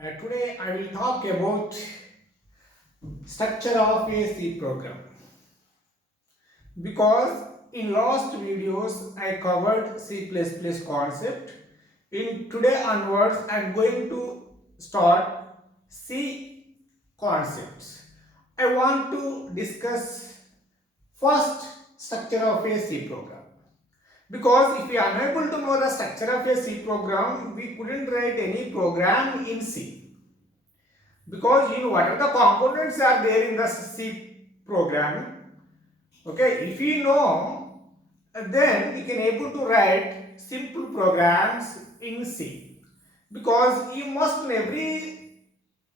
Today I will talk about structure of a C program because in last videos I covered C++ concept. In today onwards I am going to start C concepts. I want to discuss first structure of a C program. Because if we are unable to know the structure of a C program, we couldn't write any program in C. Because you know what are the components are there in the C programming. Okay, if you know, then you can able to write simple programs in C. Because you must know every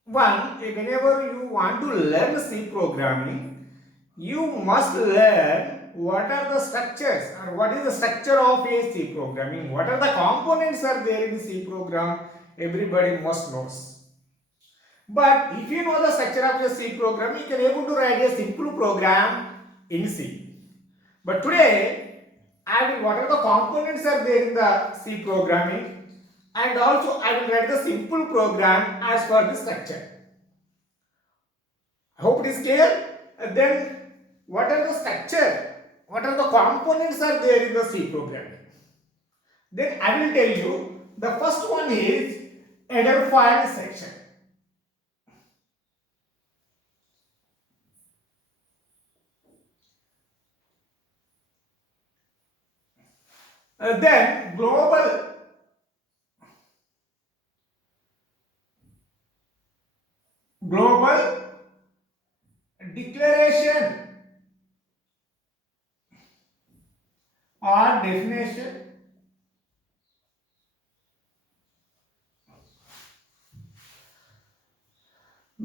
one, whenever you want to learn C programming, you must learn what are the structures or what is the structure of a C programming, what are the components are there in C program, everybody must knows. But if you know the structure of the C program, you can able to write a simple program in C. But today, I will what are the components are there in the C programming, and also I will write the simple program as per the structure. I hope it is clear. And then what are the structure? What are the components are there in the C programming? Then I will tell you the first one is header file section. Then global declaration or definition.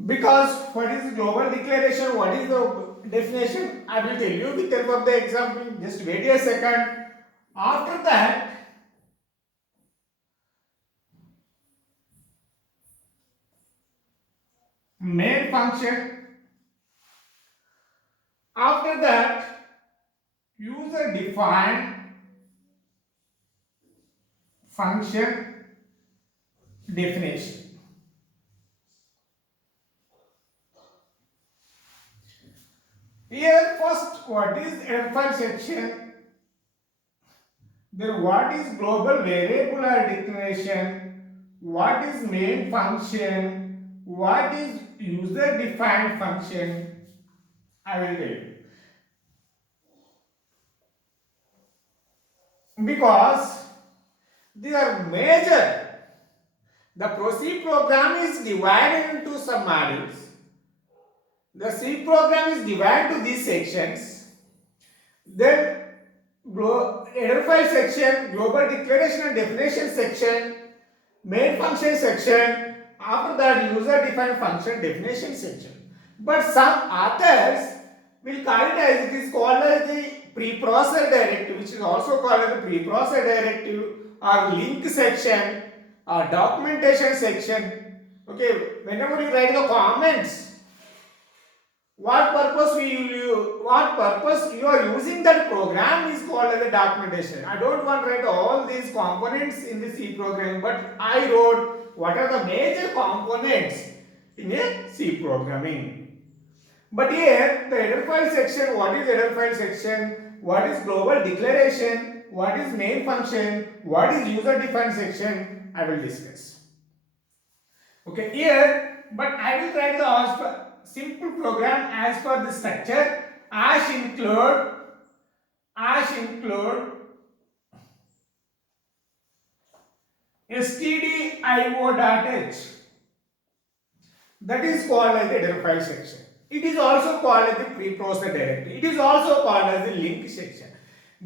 Because what is global declaration, what is the definition, I will tell you with help of the example. Just wait a second. After that, main function. After that, user defined function definition. Here first, what is header file section? Then what is global variable or declaration? What is main function? What is user defined function? I will tell you. Because they are major. The C program is divided into some modules. The C program is divided to these sections. Then header file section, global declaration and definition section, main function section, after that user defined function definition section. But some authors will call it as it is called as the preprocessor directive, which is also called as the preprocessor directive or link section or documentation section. Okay, whenever you write the comments, what purpose you are using that program is called as a documentation. I don't want to write all these components in the C program, but I wrote what are the major components in a C programming. But here the header file section, what is header file section, what is global declaration, what is main function, what is user defined section, I will discuss. Okay, here, but I will write the simple program as per the structure. Ash include stdio.h, that is called as the header file section. It is also called as the preprocessor directory. It is also called as the link section.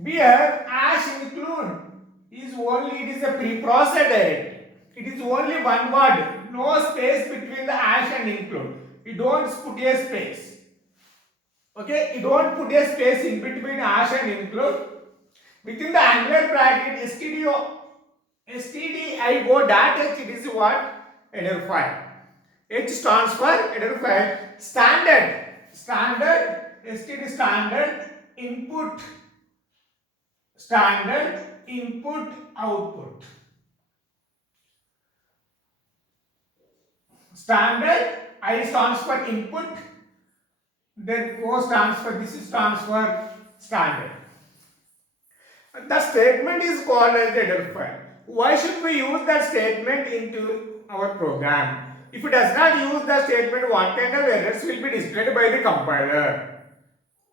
Here ash include is only, it is a preprocessor directory. It is only one word, no space between the ash and include. You don't put a space. Okay, you don't put a space in between ash and include. Within the angular bracket stdio.h, it is what? Header file. H stands for header file. Standard std standard input output. Standard, I stands for input, then O stands for, this stands for standard. The statement is called as the header file. Why should we use that statement into our program? If it does not use the statement, what kind of errors will be displayed by the compiler?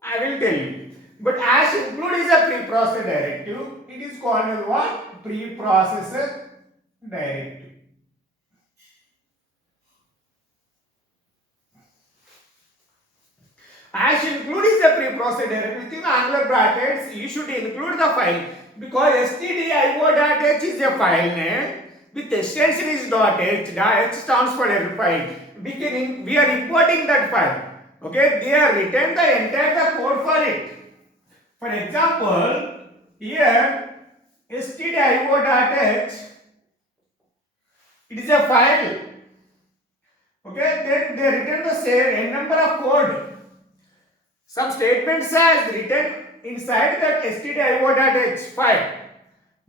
I will tell you. But as include is a preprocessor directive, it is called as what? Preprocessor directive. As include is a preprocessor directive. Within angular brackets, you should include the file because stdio.h is a file name with extension is .h. H stands for header file. We are importing that file. Okay, they are written the entire code for it. For example, here stdio.h, it is a file. Okay, then they written the same n number of code. Some statements as written inside that stdio.h file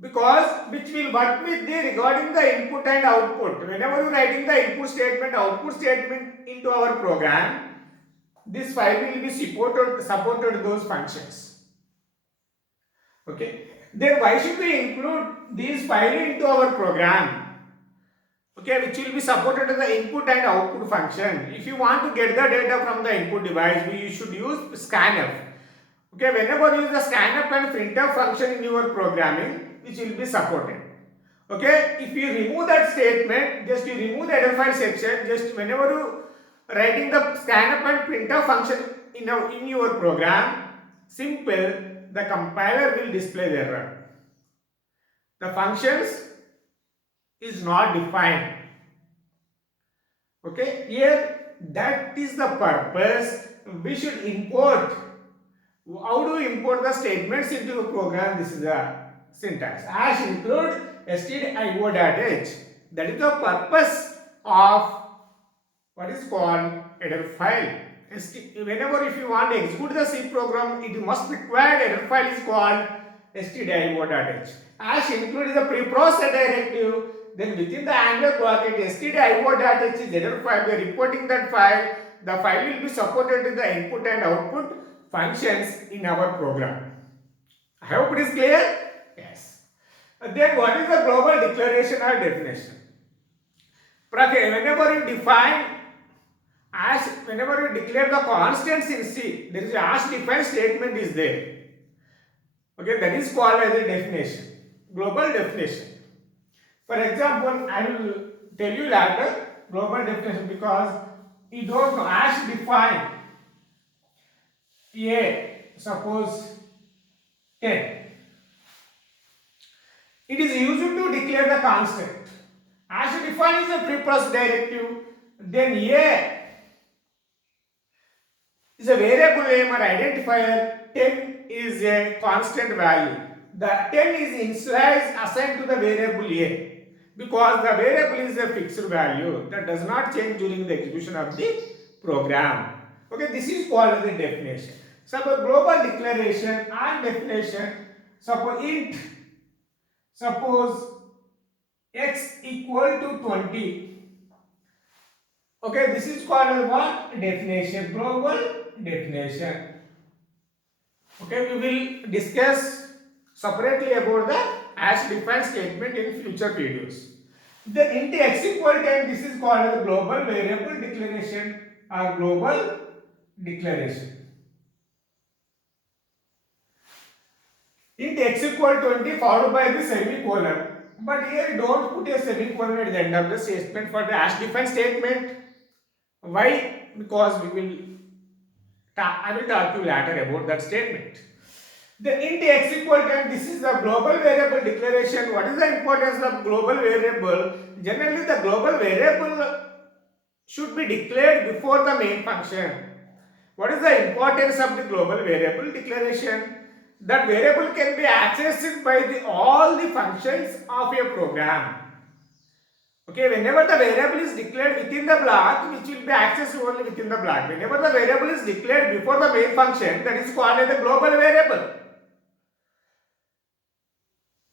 because which will work with the regarding the input and output. Whenever you writing the input statement, output statement into our program, this file will be supported those functions. Okay. Then why should we include these files into our program? Okay, which will be supported to the input and output function. If you want to get the data from the input device, you should use scanf. Okay, whenever you use the scanf and printf function in your programming, which will be supported. Okay, if you remove that statement, just you remove the header file section, just whenever you writing the scanf and printf function in your program, simple, the compiler will display the error. The functions is not defined. Okay, here that is the purpose. We should import. How do we import the statements into a program? This is the syntax. As include stdio.h. That is the purpose of what is called header file. Whenever if you want to execute the C program, it must require header file is called stdio.h. As include is a preprocessor directive. Then within the angular bracket stdio.h is header file. We are importing that file. The file will be supported with the input and output functions in our program. I hope it is clear. Yes. Then what is the global declaration or definition? Whenever you define as whenever you declare the constants in C, there is a as defined statement is there. Okay, that is called as a definition. Global definition. For example, I will tell you later global definition because you don't know as define a suppose 10. It is used to declare the constant. As you define is a preprocessor directive, then a is a variable name or identifier. 10 is a constant value. The 10 is initialized assigned to the variable a because the variable is a fixed value that does not change during the execution of the program. Okay, this is called as a definition. Suppose global declaration and definition. Suppose int, suppose x equal to 20. Okay, this is called as what? Definition. Global definition. Okay, we will discuss separately about the as defined statement in future videos. Then int x equal to 10, this is called as global variable declaration or global declaration. Int x equal to 20 followed by the semicolon. But here don't put a semicolon at the end of the statement for the as defined statement. Why? Because I will talk to you later about that statement. The int x equal to 10, this is the global variable declaration. What is the importance of global variable? Generally, the global variable should be declared before the main function. What is the importance of the global variable declaration? That variable can be accessed by all the functions of a program. Okay, whenever the variable is declared within the block, which will be accessed only within the block. Whenever the variable is declared before the main function, that is called as the global variable.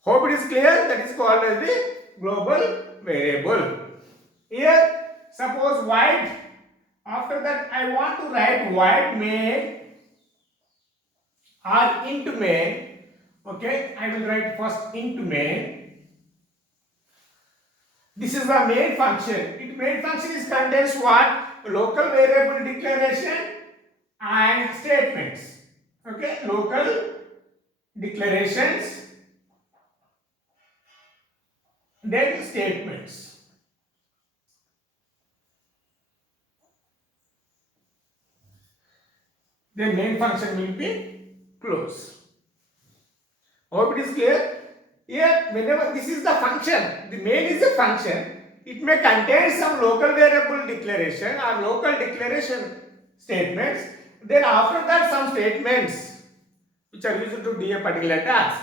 Hope it is clear. That is called as the global variable. Here, suppose void, after that I want to write void main or int main. Okay, I will write first int main. This is the main function. It main function is contains what? Local variable declaration and statements. Okay, local declarations, then statements. Then main function will be close. Hope it is clear. Here, whenever this is the function, the main is a function, it may contain some local variable declaration or local declaration statements. Then after that some statements which are used to do a particular task.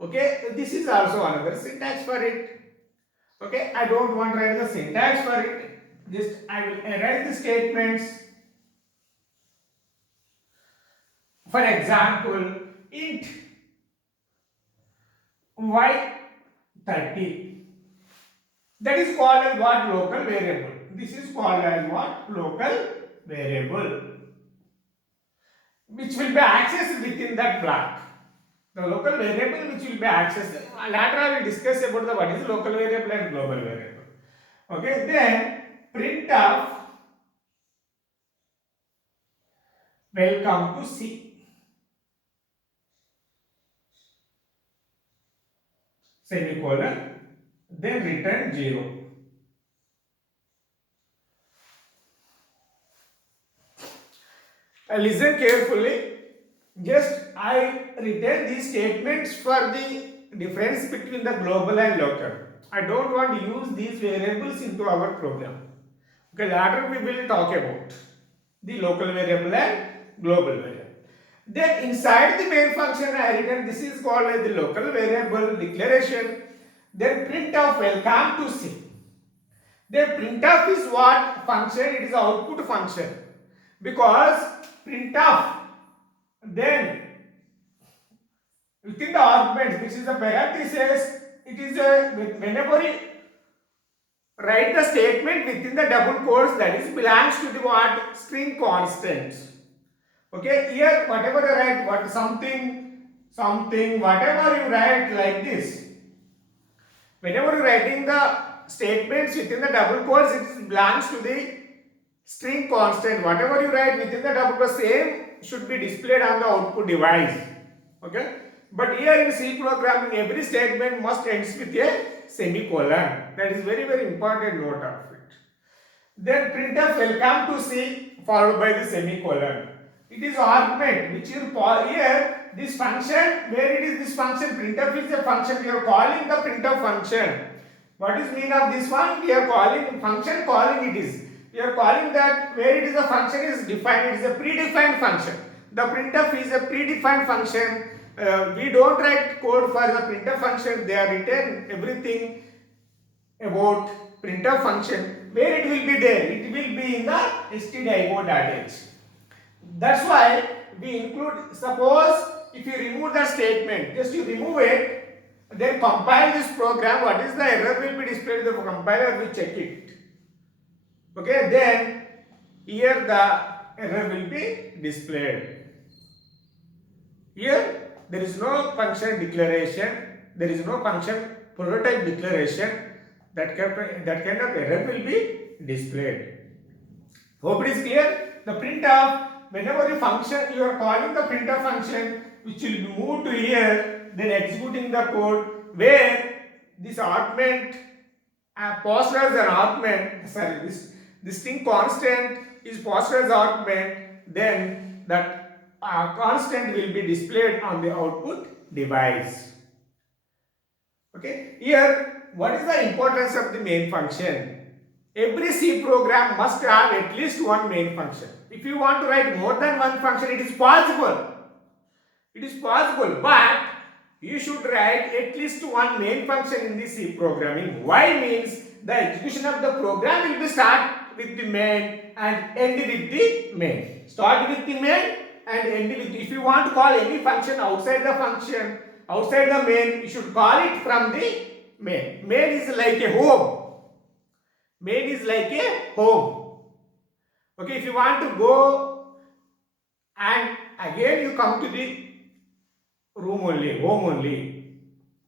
Okay, this is also another syntax for it. Okay, I don't want to write the syntax for it. Just I will write the statements. For example, int y30. That is called as what? Local variable. This is called as what? Local variable, which will be accessed within that block. The local variable which will be accessed. Later I will discuss about the what is local variable and global variable. Okay, then printf welcome to C. Semicolon, then return 0. Listen carefully. Just I return these statements for the difference between the global and local. I don't want to use these variables into our program. Okay, later we will talk about the local variable and global variable. Then inside the main function I return, this is called as the local variable declaration. Then printf welcome to C. Then printf is what function? It is output function, because printf, then within the arguments, this is the parenthesis, it is a, whenever you write the statement within the double quotes, that is belongs to the what? String constants. Okay, here whatever you write, what something, whatever you write like this, whenever you writing the statements within the double quotes, it belongs to the string constant. Whatever you write within the double quotes, same should be displayed on the output device. Okay, but here in C programming, every statement must ends with a semicolon. That is very important note of it. Then printf welcome to C followed by the semicolon. It is argument which is here this function, where it is this function, printf is a function, we are calling the printf function. What is mean of this one? We are calling function, calling it is. We are calling that where it is a function is defined, it is a predefined function. The printf is a predefined function. We don't write code for the printf function, they are written everything about printf function. Where it will be there? It will be in the stdio.h. That's why we include, suppose if you remove the statement, just you remove it, then compile this program, what is the error will be displayed, the compiler will check it. Okay, then here the error will be displayed. Here there is no function declaration, there is no function prototype declaration, that kind of error will be displayed. Hope it is clear. The printf, whenever you function, you are calling the printf function, which will move to here, then executing the code where this argument passed as an argument, sorry, this string constant is passed as argument, then that constant will be displayed on the output device. Okay, here what is the importance of the main function? Every C program must have at least one main function. If you want to write more than one function, it is possible. It is possible, but you should write at least one main function in the C programming. Why means the execution of the program will be start with the main and end with the main. Start with the main and end with the, if you want to call any function outside the function, outside the main, you should call it from the main. Main is like a home. Main is like a home. Okay, if you want to go and again you come to the room only, home only.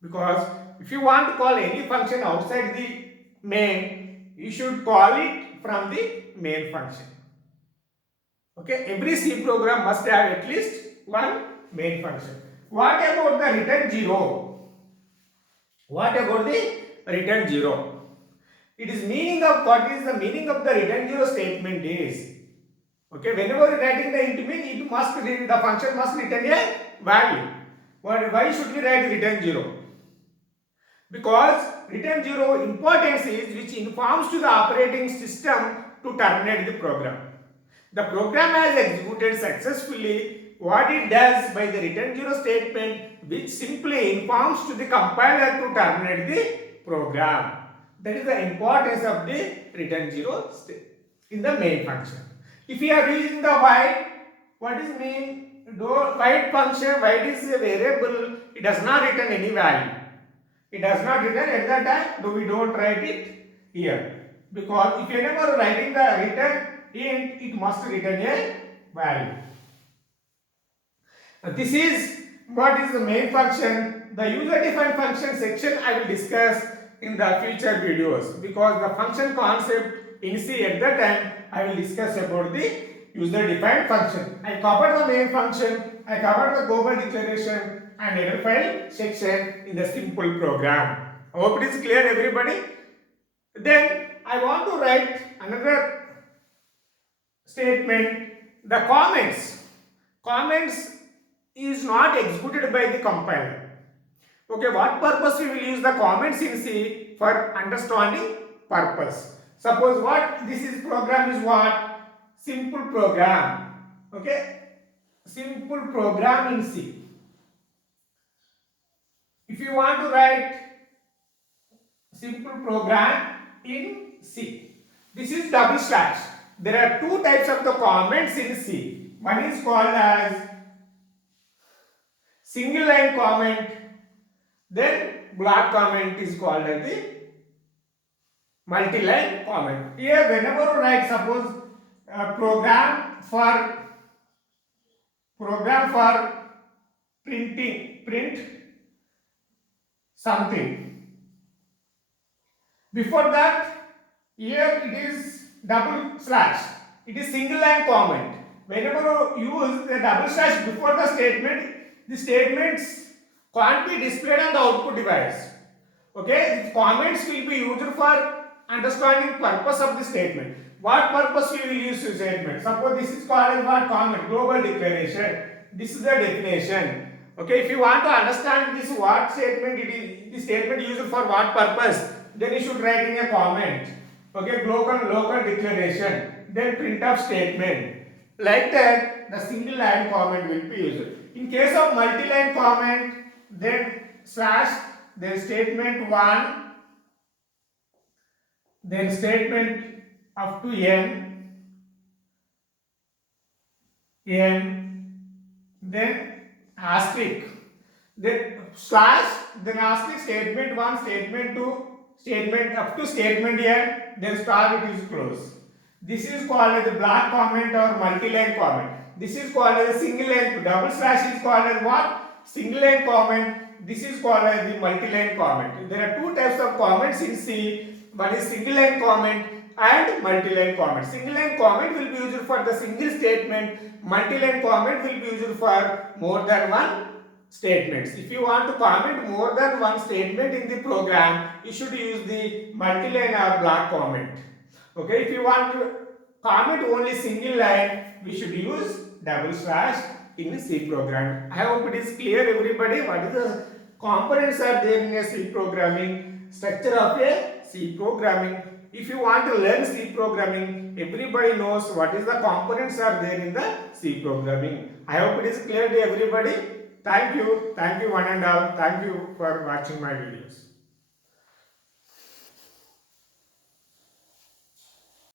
Because if you want to call any function outside the main, you should call it from the main function. Okay, every C program must have at least one main function. What about the return 0? What about the return 0? It is meaning of what is the meaning of the return 0 statement is. Okay, whenever you writing the int mean, it must the function must return a value. Why should we write return 0? Because return 0 importance is which informs to the operating system to terminate the program. The program has executed successfully. What it does by the return 0 statement, which simply informs to the compiler to terminate the program. That is the importance of the return 0 in the main function. If we are using the while, what is mean? While function, while is a variable, it does not return any value. It does not return at that time, though we don't write it here. Because if you are writing the return int, it must return a value. Now this is what is the main function. The user defined function section I will discuss in the future videos, because the function concept in C at that time I will discuss about the user defined function. I covered the main function, I covered the global declaration and header file section in the simple program. I hope it is clear everybody. Then I want to write another statement. The comments is not executed by the compiler. Okay, what purpose we will use the comments in C? For understanding purpose. Suppose what this is program is what? Simple program. Okay, simple program in C. If you want to write simple program in C, this is double slash. There are two types of the comments in C. One is called as single line comment, then block comment is called as the multi-line comment. Here whenever you write, suppose program for print something. Before that, here it is double slash. It is single line comment. Whenever you use the double slash before the statements can't be displayed on the output device. Okay, these comments will be used for understanding purpose of the statement. What purpose we will use the statement? Suppose this is called as what comment? Global declaration. This is the definition. Okay, if you want to understand this what statement it is, the statement used for what purpose, then you should write in a comment. Okay, local declaration, then printf statement. Like that, the single line comment will be used. In case of multi-line comment, then slash, then statement 1, then statement up to n, then asterisk, then slash, then asterisk statement 1, statement 2, statement up to statement n, then star it is close. This is called as the block comment or multi-line comment. This is called as a single line. Double slash is called as what? Single line comment. This is called as the multi-line comment. There are two types of comments in C. One is single line comment and multi-line comment. Single line comment will be used for the single statement. Multi-line comment will be used for more than one statements. If you want to comment more than one statement in the program, you should use the multi-line or block comment. Okay, if you want to comment only single line, we should use double slash in C program. I hope it is clear everybody what is the components are there in a C programming, structure of a C programming. If you want to learn C programming, everybody knows what is the components are there in the C programming. I hope it is clear to everybody. Thank you one and all. Thank you for watching my videos.